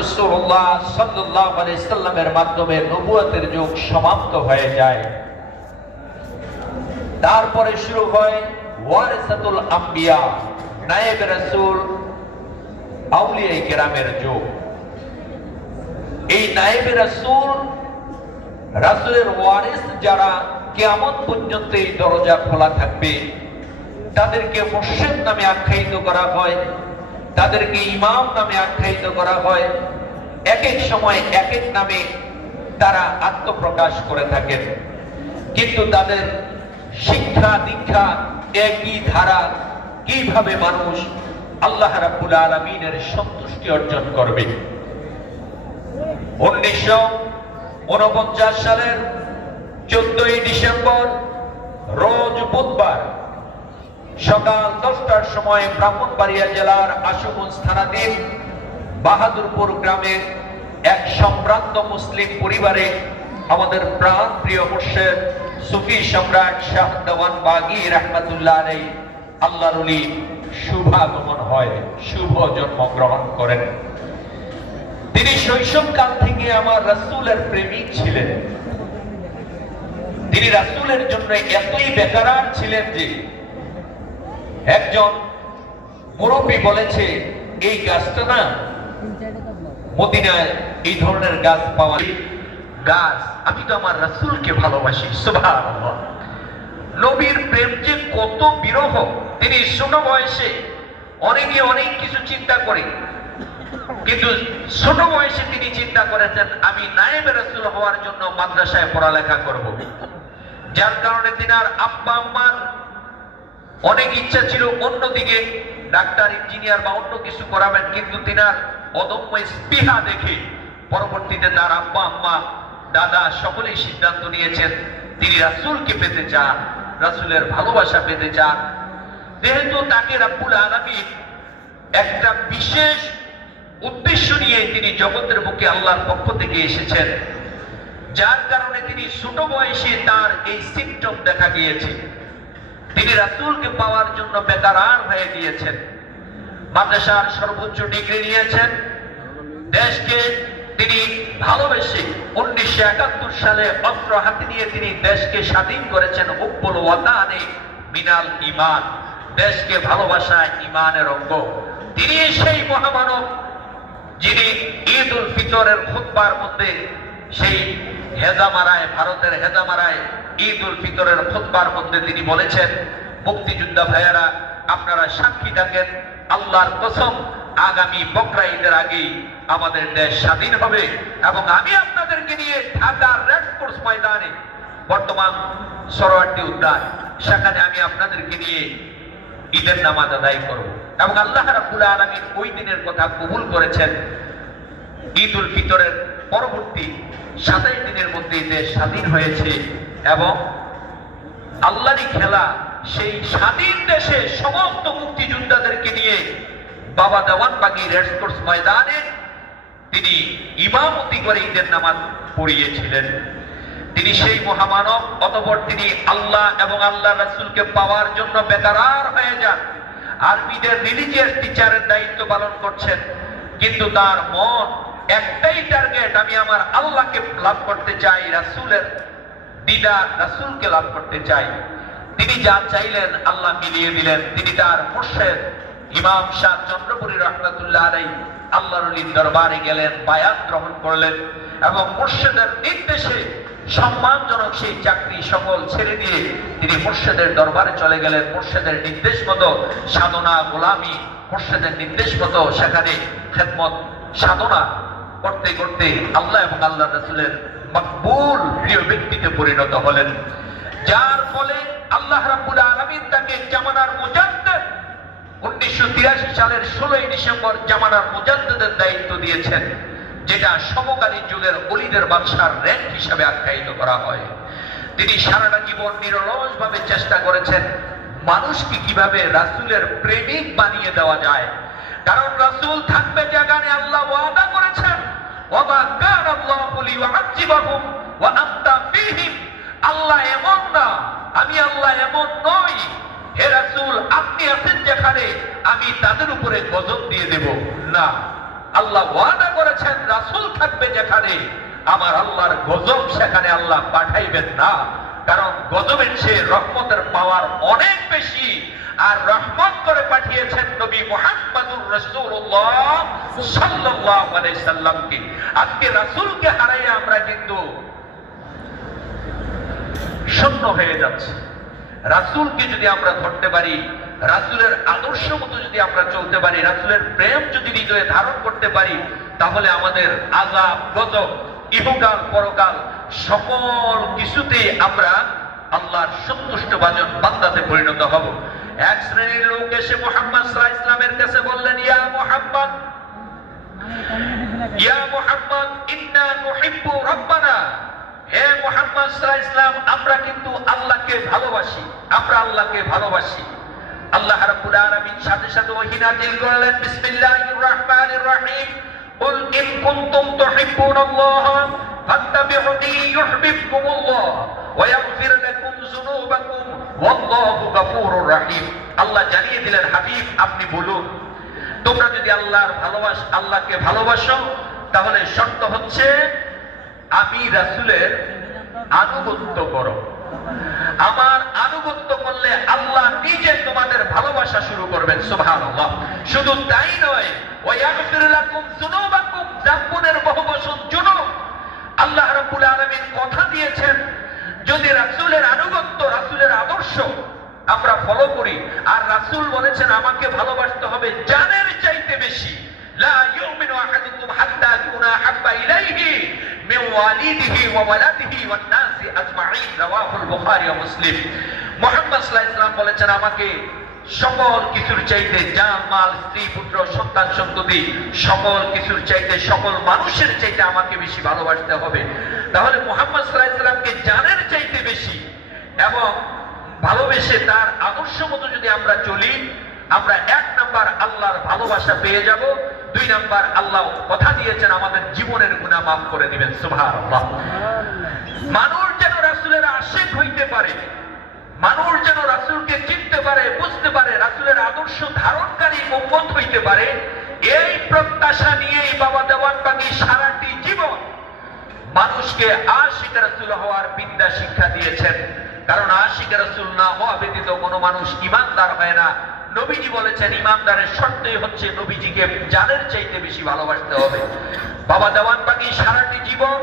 রাসূলুল্লাহ সাল্লাল্লাহু আলাইহি সাল্লামের মাধ্যমে নবুয়তের যুগ সমাপ্ত হয়ে যায়। তারপরে শুরু হয় ওয়ারিসাতুল আম্বিয়া, নায়েব রাসূল, আউলিয়ায়ে কেরামের যুগ। এই নায়েব রাসূল, রাসূলের ওয়ারিস যারা, কিয়ামত পর্যন্ত এই দরজা খোলা থাকবে। তাদেরকে মুর্শিদ নামে আখ্যায়িত করা হয়, তাদেরকে ইমাম নামে আখ্যায়িত করা হয়। এক এক সময় এক এক নামে তারা আত্মপ্রকাশ করে থাকেন, কিন্তু তাদের শিক্ষা দীক্ষা একই ধারা। কিভাবে মানুষ আল্লাহ রাব্বুল আলামিনের সন্তুষ্টি অর্জন করবে। 1949 সালের 14ই ডিসেম্বর রোজ বুধবার সকাল 10টার সময় ব্রাহ্মণবাড়িয়া জেলার আশুগঞ্জ থানাধীন বাহাদুরপুর গ্রামে এক সম্ভ্রান্ত মুসলিম পরিবারে আমাদের প্রাণ প্রিয় মুর্শিদ সুফি সম্রাট শাহ দেওয়ান বাগী রাহমাতুল্লাহ আলাইহি আল্লাহর ওলি শুভাগমন হয়, শুভ জন্মগ্রহণ করেন। তিনি শৈশবকাল থেকে আমার রাসূলের প্রেমিক ছিলেন। তিনি রাসূলের জন্য এতই বেকারার ছিলেন যে একজন মুরব্বী বলেছে, এই গাছটা না মদিনায় এই ধরনের গাছ পাওয়া গাছ, আমি তো আমার রাসূলকে ভালোবাসি। সুবহানাল্লাহ। নবীর প্রেম যে কত বিরহ। তিনি ছোট বয়সে, অনেকে অনেক কিছু চিন্তা করে, কিন্তু ছোট বয়সে তিনি চিন্তা করেছেন আমি নায়েবে রাসূল হওয়ার জন্য মাদ্রাসায় পড়ালেখা করব। যার কারণে তিনার আব্বা আম্মার অনেক ইচ্ছা ছিল অন্যদিকে ডাক্তার, ইঞ্জিনিয়ার বা অন্য কিছু করাবেন, কিন্তু তিনার অদম্য স্পৃহা দেখে পরবর্তীতে তার আব্বা আম্মা দাদা সকলেই সিদ্ধান্ত নিয়েছেন তিনি রাসূলকে পেতে চান, রাসূলের ভালোবাসা পেতে চান। যেহেতু তাকে রাব্বুল আলামিন একটা বিশেষ উদ্দেশ্য নিয়ে তিনি জগতের বুকে আল্লাহর পক্ষ থেকে এসেছেন, যার কারণে তিনি ছোট বয়সে তার এই সিম্পটম দেখা গিয়েছে। তিনি রাসূলকে পাওয়ার জন্য বেকারার হয়ে গিয়েছেন। মাদ্রাসার সর্বোচ্চ ডিগ্রি নিয়েছেন। দেশকে তিনি ভালোবেসে 1971 সালে অস্ত্র হাতে নিয়ে তিনি দেশকে স্বাধীন করেছেন। হুব্বুল ওয়াতানি মিনাল ঈমান, দেশকে ভালোবাসা ঈমানের অঙ্গ। তিনি সেই মহামানব যিনি ঈদ উল ফিতরের খুতবার মধ্যে, সেই হেজামারায়, ভারতের হেজামারায় ঈদ উল ফিতরের খুতবার মধ্যে তিনি বলেছেন, মুক্তিযোদ্ধা ভাইয়েরা আপনারা সাক্ষী থাকেন, আল্লাহর কসম আগামী বকরা ঈদের আগেই আমাদের দেশ স্বাধীন হবে এবং আমি আপনাদেরকে নিয়ে ঢাকার রেডক্রস ময়দানে, বর্তমান সরোয়ার্দী উদ্যান, সেখানে আমি আপনাদেরকে নিয়ে ঈদের নামাজ আদায় করব। এবং আল্লাহ রাব্বুল আলামিন ওই দিনের কথা কবুল করেছেন। ঈদ উল ফিতরের পরবর্তী 27 দিনের মধ্যে দেশ স্বাধীন হয়েছে এবং আল্লাহরই খেলা, সেই স্বাধীন দেশে সমস্ত মুক্তিযোদ্ধাদেরকে নিয়ে বাবা দেওয়ান বাগী রেডক্রস ময়দানে তিনি ইমামতি করে ঈদের নামাজ পড়িয়েছিলেন। তিনি সেই মহামানব। অতঃপর তিনি আল্লাহ এবং আল্লাহ রাসূলকে পাওয়ার জন্য বেকারার হয়ে যান। আরবিদের রিলিজিয়াস টিচারের দায়িত্ব পালন করছেন, কিন্তু তার মন একটাই টার্গেট, আমি আমার আল্লাহকে লাভ করতে চাই, রাসূলের দিদার, রাসূলকে লাভ করতে চাই। তিনি যা চাইলেন আল্লাহ মিলিয়ে দিলেন। তিনি তার মুর্শিদ ইমাম শাহ চন্দ্রপুরী রাহমাতুল্লাহ আলাইহি আল্লাহর ওলির দরবারে গেলেন, বায়াত গ্রহণ করলেন এবং মুর্শিদের নির্দেশে সম্মানজনক সেই চাকরি সকল ছেড়ে দিয়ে তিনি মুর্শিদের দরবারে চলে গেলেন। মুর্শিদের নির্দেশ মতো সাধনা, গোলামি, মুর্শিদের নির্দেশ মতো সেখানে খেদমত, সাধনা করতে করতে আল্লাহ এবং আল্লাহ রাসূলের মকবুল প্রিয় ব্যক্তিতে পরিণত হলেন, যার ফলে আল্লাহ রাব্বুল আলামিন তাকে জামানার মুজাদ্দিদ, 1983 সালের 16ই ডিসেম্বর জামানার মুজাদ্দিদের দায়িত্ব দিয়েছেন, যেটা সমকালীন যুগের ওলিদের বাদশার র‍্যাঙ্ক হিসাবে আখ্যায়িত করা হয়। তিনি সারাটা জীবন নিরলসভাবে চেষ্টা করেছেন মানুষকে কিভাবে রাসূলের প্রেমিক বানিয়ে দেওয়া যায়। কারণ রাসূল থাকবে যেখানে আল্লাহ ওয়াদা করেছেন, ওয়া কানা আল্লাহু লিইউআযিবাহুম ওয়া আনতা ফীহিম। আল্লাহ এমন না, আমি আল্লাহ এমন নই, হে রাসূল আপনি আছেন যেখানে, আমি তাদের উপরে গজব দিয়ে দেব না। আল্লাহ ওয়াদা করেছেন রাসূল থাকবে যেখানে আমার আল্লাহর গজব সেখানে আল্লাহ পাঠাইবেন না, কারণ গজবের চেয়ে রহমতের পাওয়ার অনেক বেশি। আর রহমত করে পাঠিয়েছেন নবী মুহাম্মদুর রাসূলুল্লাহ সাল্লাল্লাহু আলাইহি সাল্লামকে। আজকে রাসূলকে হারাইয়া আমরা কিন্তু শূন্য হয়ে যাচ্ছে। রাসূলকে যদি আমরা ধরতে পারি, রাসূলের আদর্শ মতো যদি আমরা চলতে পারি, রাসূলের প্রেম যদি হৃদয়ে ধারণ করতে পারি, তাহলে আমাদের আযাব গজব ইহকাল পরকাল সকল কিছুতে আমরা আল্লাহর সন্তুষ্টভাজন বান্দাতে পরিণত হব। এক শ্রেণীর লোক এসে মুহাম্মদ সাল্লাল্লাহু আলাইহি ওয়াসাল্লামের কাছে বললেন, ইয়া মুহাম্মদ ইন্না নুহিব্বু রাব্বানা। হে মুহাম্মদ সাল্লাল্লাহু আলাইহি ওয়াসাল্লাম, আমরা কিন্তু আল্লাহকে ভালোবাসি, আমরা আল্লাহকে ভালোবাসি। আল্লাহ রাব্বুল আলামিন সাথে সাথে ওহী নাযিল করলেন, বিসমিল্লাহির রাহমানির রাহিম, কুল ইন কুনতুম তুহিব্বুনাল্লাহ ফাত্তাবিউনি ইউহিব্বুকুমুল্লাহ ওয়া ইয়াগফির লাকুম যুনুবাকুম ওয়াল্লাহু গফুরুর রাহিম। আল্লাহ জানিয়ে দিলেন, হাবিব আপনি বলুন, তোমরা যদি আল্লাহকে ভালোবাসো, তাহলে শর্ত হচ্ছে আমি রাসূলের আনুগত্য করো। আমার আনুগত্য করলে আল্লাহ নিজে তোমাদের ভালোবাসা শুরু করবেন। সুবহানাল্লাহ। শুধু তাই নয়, ওয়া ইয়াগফির লাকুম যুনুবাকুম, জাম্বুনের বহুবচন যুনুব। আল্লাহ রাব্বুল আলামিন কথা দিয়েছেন, যদি রাসূলের আনুগত্য, রাসূলের আদর্শ আমরা ফলো করি, আর রাসূল বলেছেন আমাকে ভালোবাসতে হবে জানের চাইতে বেশি। লা ইউমিনু আহাদুকুম হাত্তা আকুনা হাব্বা ইলাইহি মিন ওয়ালিদিহি ওয়া ওয়ালাদিহি ওয়ান নাসি আজমাইন, রাওয়াহুল বুখারী ওয়া মুসলিম। মুহাম্মদ সাল্লাল্লাহু আলাইহি ওয়াসাল্লাম বলেছেন আমাকে সকল কিছুর চাইতে, জান মাল স্ত্রী পুত্র সন্তান সন্ততি সকল কিছুর চাইতে, সকল মানুষের চাইতে আমাকে বেশি ভালোবাসতে হবে। তাহলে মুহাম্মদ সাল্লাল্লাহু আলাইহি ওয়াসাল্লামকে জানের চাইতে বেশি এবং ভালোবেসে তার আদর্শ মতো যদি আমরা চলি, আমরা এক নাম্বার আল্লাহর ভালোবাসা পেয়ে যাব, দুই নাম্বার আল্লাহ কথা দিয়েছেন আমাদের জীবনের গুনাহ মাফ করে দিবেন। সুবহানাল্লাহ। মানুষ যেন রাসূলের আশিক হইতে পারে, মানুষ যেন রাসূলকে চিনতে পারে, বুঝতে পারে, রাসূলের আদর্শ ধারণকারী উম্মত হইতে পারে, এই প্রত্যাশা নিয়েই বাবা দেওয়ান বাগী সারাটি জীবন মানুষকে আশিক রাসূল হওয়ার বিদ্যা শিক্ষা দিয়েছেন। কারণ আশিক রাসূল না হওয়া ব্যতীত কোনো মানুষ ঈমানদার হয় না। নবীজি বলেছেন ঈমানদারের শর্তই হচ্ছে নবীজিকে জানের চাইতে বেশি ভালোবাসতে হবে। বাবা দেওয়ান বাগী সারাটি জীবন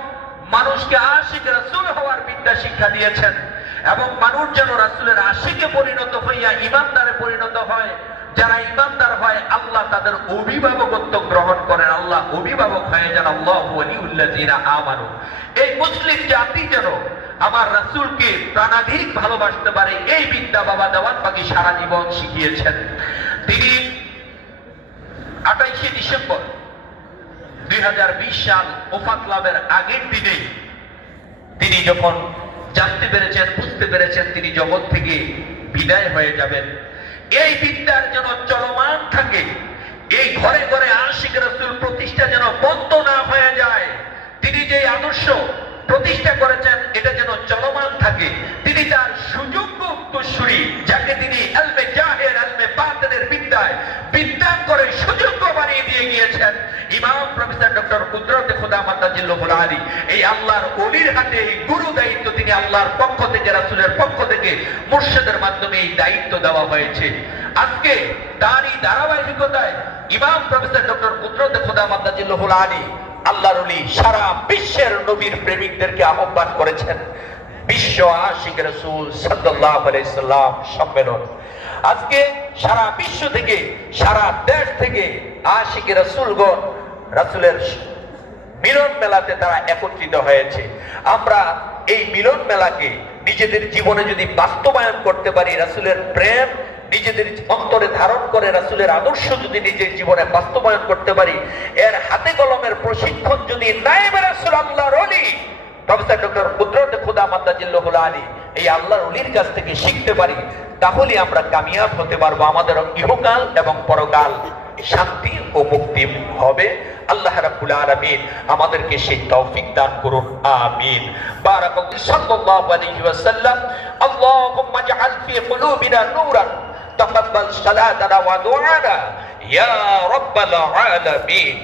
মানুষকে আশিক রাসূল হওয়ার বিদ্যা শিক্ষা দিয়েছেন এবং মানুষ যেন রাসূলের আশিকে পরিণত হইয়া ঈমানদারে পরিণত হয়। যারা ঈমানদার হয় আল্লাহ তাদের অভিভাবকত্ব গ্রহণ করেন, আল্লাহ অভিভাবক হয়ে যান। আল্লাহু ওয়ালিউল্লাযিনা আমানু। এই মুসলিম জাতি যেন আমার রাসূলকে প্রাণাধিক ভালোবাসতে পারে, এই বিদ্যা বাবা দেওয়ান বাগী সারা জীবন শিখিয়েছেন। তিনি 28শে ডিসেম্বর 2020 সাল ওফাত লাভের আগের দিনে তিনি যখন জানতে পেরেছেন, বুঝতে পেরেছেন তিনি জগৎ থেকে বিদায় হয়ে যাবেন, এই বিদ্যার যেন চলমান থাকে, এই ঘরে ঘরে আশিক রাসূল প্রতিষ্ঠা যেন বন্ধ না হয়ে যায়। তিনি যে আদর্শ প্রতিষ্ঠা করেছেন এটা যেন চলমান থাকে। তিনি তার সুযোগ্য উত্তরসূরি, যাকে তিনি ইলমে জাহির ইলমে বাতিনের বিদ্যায় বিদ্যান করে সুযোগ্য বানিয়ে দিয়ে গিয়েছেন, ইমাম প্রফেসর ডক্টর কুদরতে খোদা মাদ্দাজিল্লাহুল আলী। এই আল্লাহর ওলির হাতে এই গুরু দায়িত্ব তিনি আল্লাহর পক্ষ থেকে, রাসূলের পক্ষ থেকে মুর্শিদের মাধ্যমে এই দায়িত্ব দেওয়া হয়েছে। আজকে তারই ধারাবাহিকতায় ইমাম প্রফেসর ডক্টর কুদরতে খোদা মাদ্দাজিল্লাহুল আলী আল্লাহর ওলি সারা বিশ্বের নবীর প্রেমিকদেরকে আহ্বান করেছেন বিশ্ব আশিক রাসূল সাল্লাল্লাহু আলাইহি সাল্লাম সম্মেলন। আজকে সারা বিশ্ব থেকে, সারা দেশ থেকে আশিক রাসূলগণ রাসূলের মিলন মেলাতে তারা একত্রিত হয়েছে। আমরা এই মিলন মেলাকে নিজেদের জীবনে যদি বাস্তবায়ন করতে পারি, রাসূলের প্রেম নিজেদের অন্তরে ধারণ করে রাসূলের আদর্শ যদি নিজের জীবনে বাস্তবায়ন করতে পারি, এর হাতে কলমের প্রশিক্ষণ যদি নায়েবে রাসূল আল্লাহর ওলি প্রফেসর ডক্টর কুদরতে খোদা মাদ্দাজিল্লাহুল আলী এই আল্লাহর ওলির কাছ থেকে শিখতে পারি, তাহলে আমরা কামিয়াব হতে পারবো। আমাদের ইহকাল এবং পরকাল শান্তি ও মুক্তি হবে। আল্লাহ রাব্বুল আলামিন আমাদেরকে সেই তৌফিক দান করুন, আমিন। বারাকাল্লাহু সাল্লাল্লাহু আলাইহি ওয়াসাল্লাম। আল্লাহুম্মা জাআল ফি কুলুবিনা নূরান তাকাব্বাল সালাতানা ওয়া দুআনা ইয়া রাব্বাল আলামিন।